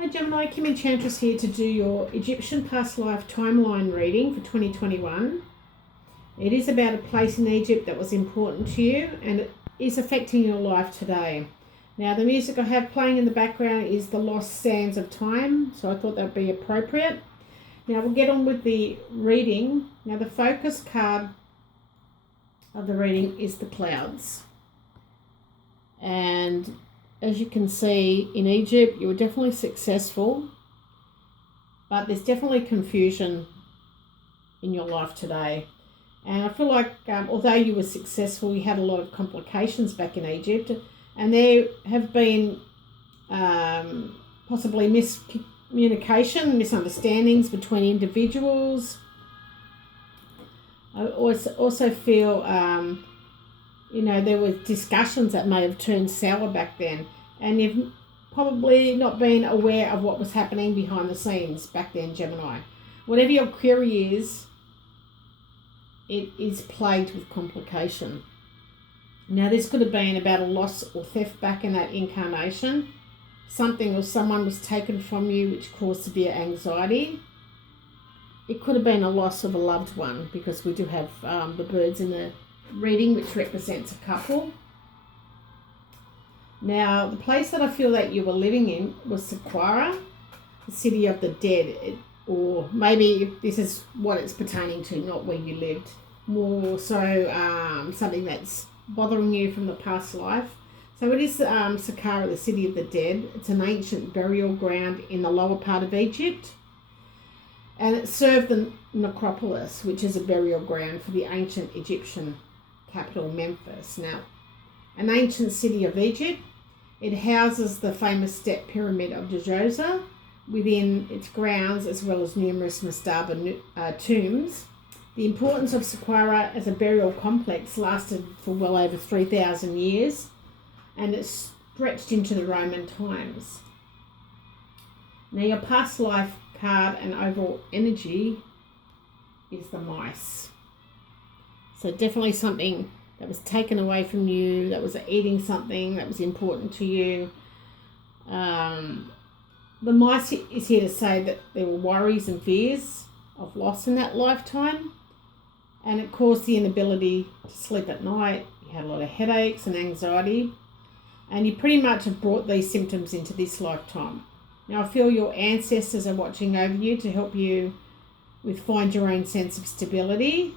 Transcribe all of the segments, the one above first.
Hi Gemini, Kim Enchantress here to do your Egyptian past life timeline reading for 2021. It is about a place in Egypt that was important to you and it is affecting your life today. Now the music I have playing in the background is the Lost Sands of Time, so I thought that would be appropriate. Now we'll get on with the reading. Now the focus card of the reading is the clouds. And as you can see, in Egypt, you were definitely successful, but there's definitely confusion in your life today. And I feel like although you were successful, you had a lot of complications back in Egypt, and there have been possibly miscommunication, misunderstandings between individuals. I also feel there were discussions that may have turned sour back then, and you've probably not been aware of what was happening behind the scenes back then, Gemini. Whatever your query is, it is plagued with complication. Now, this could have been about a loss or theft back in that incarnation. Something or someone was taken from you which caused severe anxiety. It could have been a loss of a loved one, because we do have the birds in the reading, which represents a couple. Now, the place that I feel that you were living in was Saqqara, the city of the dead, or maybe this is what it's pertaining to, not where you lived. More so something that's bothering you from the past life. So it is Saqqara, the city of the dead. It's an ancient burial ground in the lower part of Egypt. And it served the necropolis, which is a burial ground for the ancient Egyptian capital Memphis. Now, an ancient city of Egypt, it houses the famous step pyramid of Djoser within its grounds, as well as numerous mastaba tombs. The importance of Saqqara as a burial complex lasted for well over 3,000 years, and it stretched into the Roman times. Now, your past life card and overall energy is the mice. So definitely something that was taken away from you, that was eating something that was important to you. The mice is here to say that there were worries and fears of loss in that lifetime, and it caused the inability to sleep at night. You had a lot of headaches and anxiety, and you pretty much have brought these symptoms into this lifetime. Now I feel your ancestors are watching over you to help you with find your own sense of stability,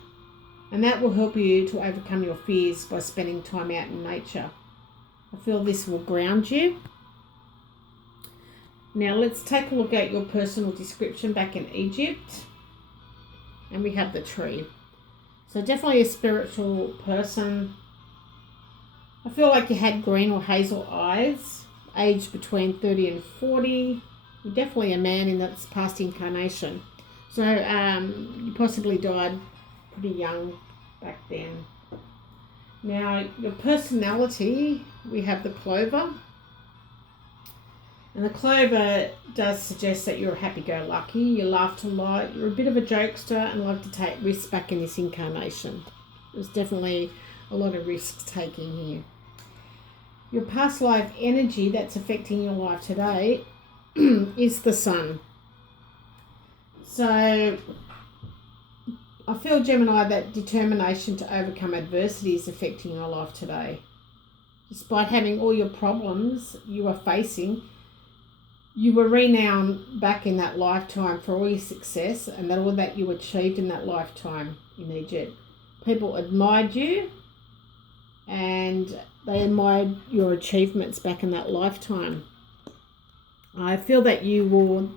and that will help you to overcome your fears by spending time out in nature. I feel this will ground you. Now let's take a look at your personal description back in Egypt. And we have the tree. So definitely a spiritual person. I feel like you had green or hazel eyes, aged between 30 and 40. You're definitely a man in that past incarnation. So you possibly died pretty young back then. Now, your personality, we have the clover. And the clover does suggest that you're happy-go-lucky, you laugh a lot, you're a bit of a jokester and love to take risks back in this incarnation. There's definitely a lot of risks taking here. Your past life energy that's affecting your life today is the sun. So I feel, Gemini, that determination to overcome adversity is affecting your life today. Despite having all your problems you are facing, you were renowned back in that lifetime for all your success and all that you achieved in that lifetime in Egypt. People admired you and they admired your achievements back in that lifetime. I feel that you wore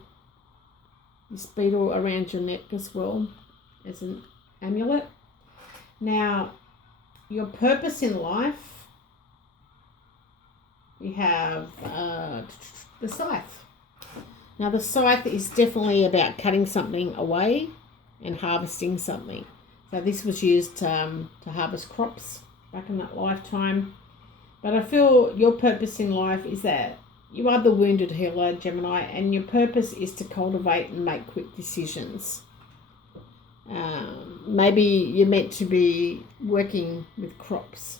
this beetle around your neck as well as an amulet. Now, your purpose in life, we have the scythe. Now, the scythe is definitely about cutting something away and harvesting something. So this was used to harvest crops back in that lifetime. But I feel your purpose in life is that you are the wounded healer, Gemini, and your purpose is to cultivate and make quick decisions. Maybe you're meant to be working with crops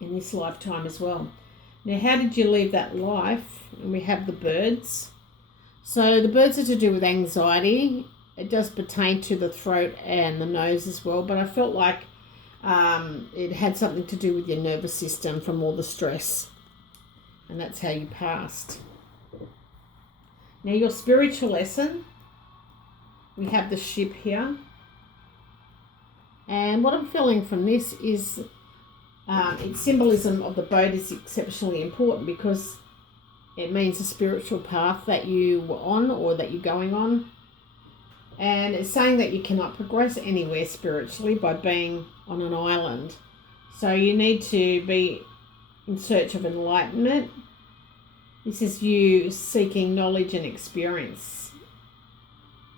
in this lifetime as well. Now, how did you leave that life? And we have the birds. So the birds are to do with anxiety. It does pertain to the throat and the nose as well, but I felt like it had something to do with your nervous system from all the stress. And that's how you passed. Now, your spiritual lesson, we have the ship here. And what I'm feeling from this is its symbolism of the boat is exceptionally important because it means a spiritual path that you were on or that you're going on. And it's saying that you cannot progress anywhere spiritually by being on an island. So you need to be in search of enlightenment. This is you seeking knowledge and experience.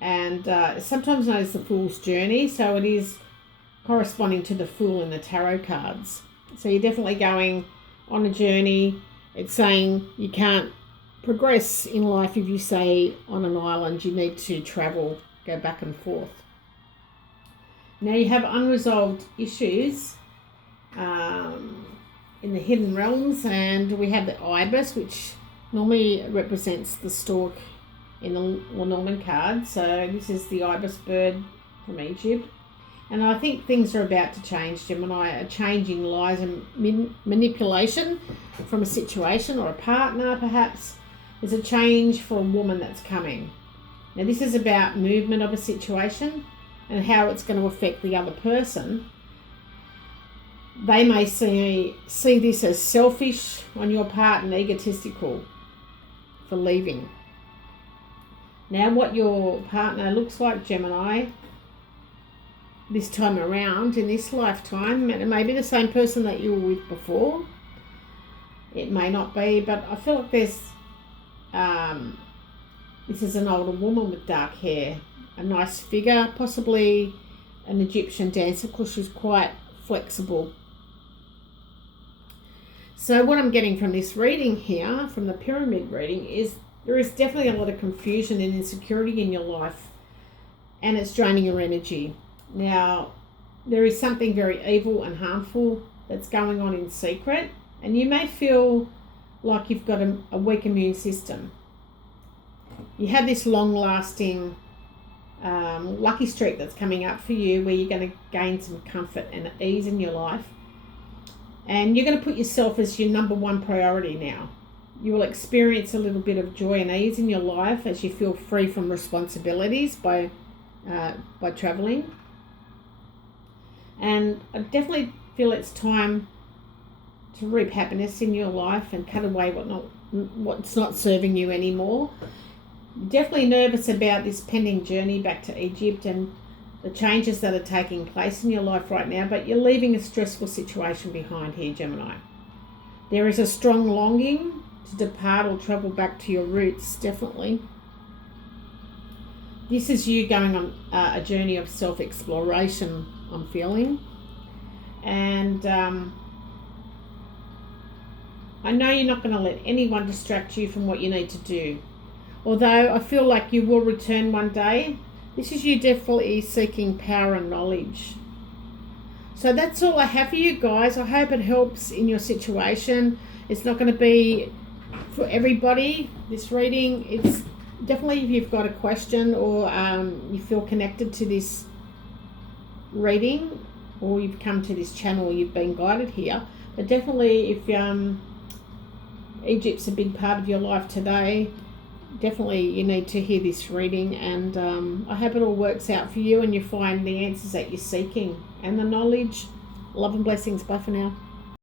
And sometimes known as the Fool's Journey. So it is corresponding to the Fool in the tarot cards. So you're definitely going on a journey. It's saying you can't progress in life if you say on an island. You need to travel, go back and forth. Now you have unresolved issues in the hidden realms, and we have the ibis, which normally represents the stork in the Lenormand card. So this is the ibis bird from Egypt. And I think things are about to change, Gemini. A change in lies and manipulation from a situation or a partner, perhaps. There's a change for a woman that's coming. Now, this is about movement of a situation and how it's going to affect the other person. They may see this as selfish on your part and egotistical for leaving. Now, what your partner looks like, Gemini, this time around in this lifetime, it may be the same person that you were with before. It may not be, but I feel like there's this is an older woman with dark hair, a nice figure, possibly an Egyptian dancer because she's quite flexible. So what I'm getting from this reading here, from the pyramid reading, is there is definitely a lot of confusion and insecurity in your life, and it's draining your energy. Now, there is something very evil and harmful that's going on in secret, and you may feel like you've got a weak immune system. You have this long-lasting lucky streak that's coming up for you where you're going to gain some comfort and ease in your life, and you're going to put yourself as your number one priority now. You will experience a little bit of joy and ease in your life as you feel free from responsibilities by traveling. And I definitely feel it's time to reap happiness in your life and cut away what's not serving you anymore. Definitely nervous about this pending journey back to Egypt and the changes that are taking place in your life right now, but you're leaving a stressful situation behind here, Gemini. There is a strong longing to depart or travel back to your roots, definitely. This is you going on a journey of self-exploration, I'm feeling. And I know you're not going to let anyone distract you from what you need to do. Although I feel like you will return one day, this is you definitely seeking power and knowledge. So that's all I have for you guys. I hope it helps in your situation. It's not going to be for everybody, this reading. It's definitely if you've got a question or you feel connected to this reading, or you've come to this channel, you've been guided here. But definitely if Egypt's a big part of your life today, definitely you need to hear this reading, and I hope it all works out for you and you find the answers that you're seeking and the knowledge. Love and blessings. Bye for now.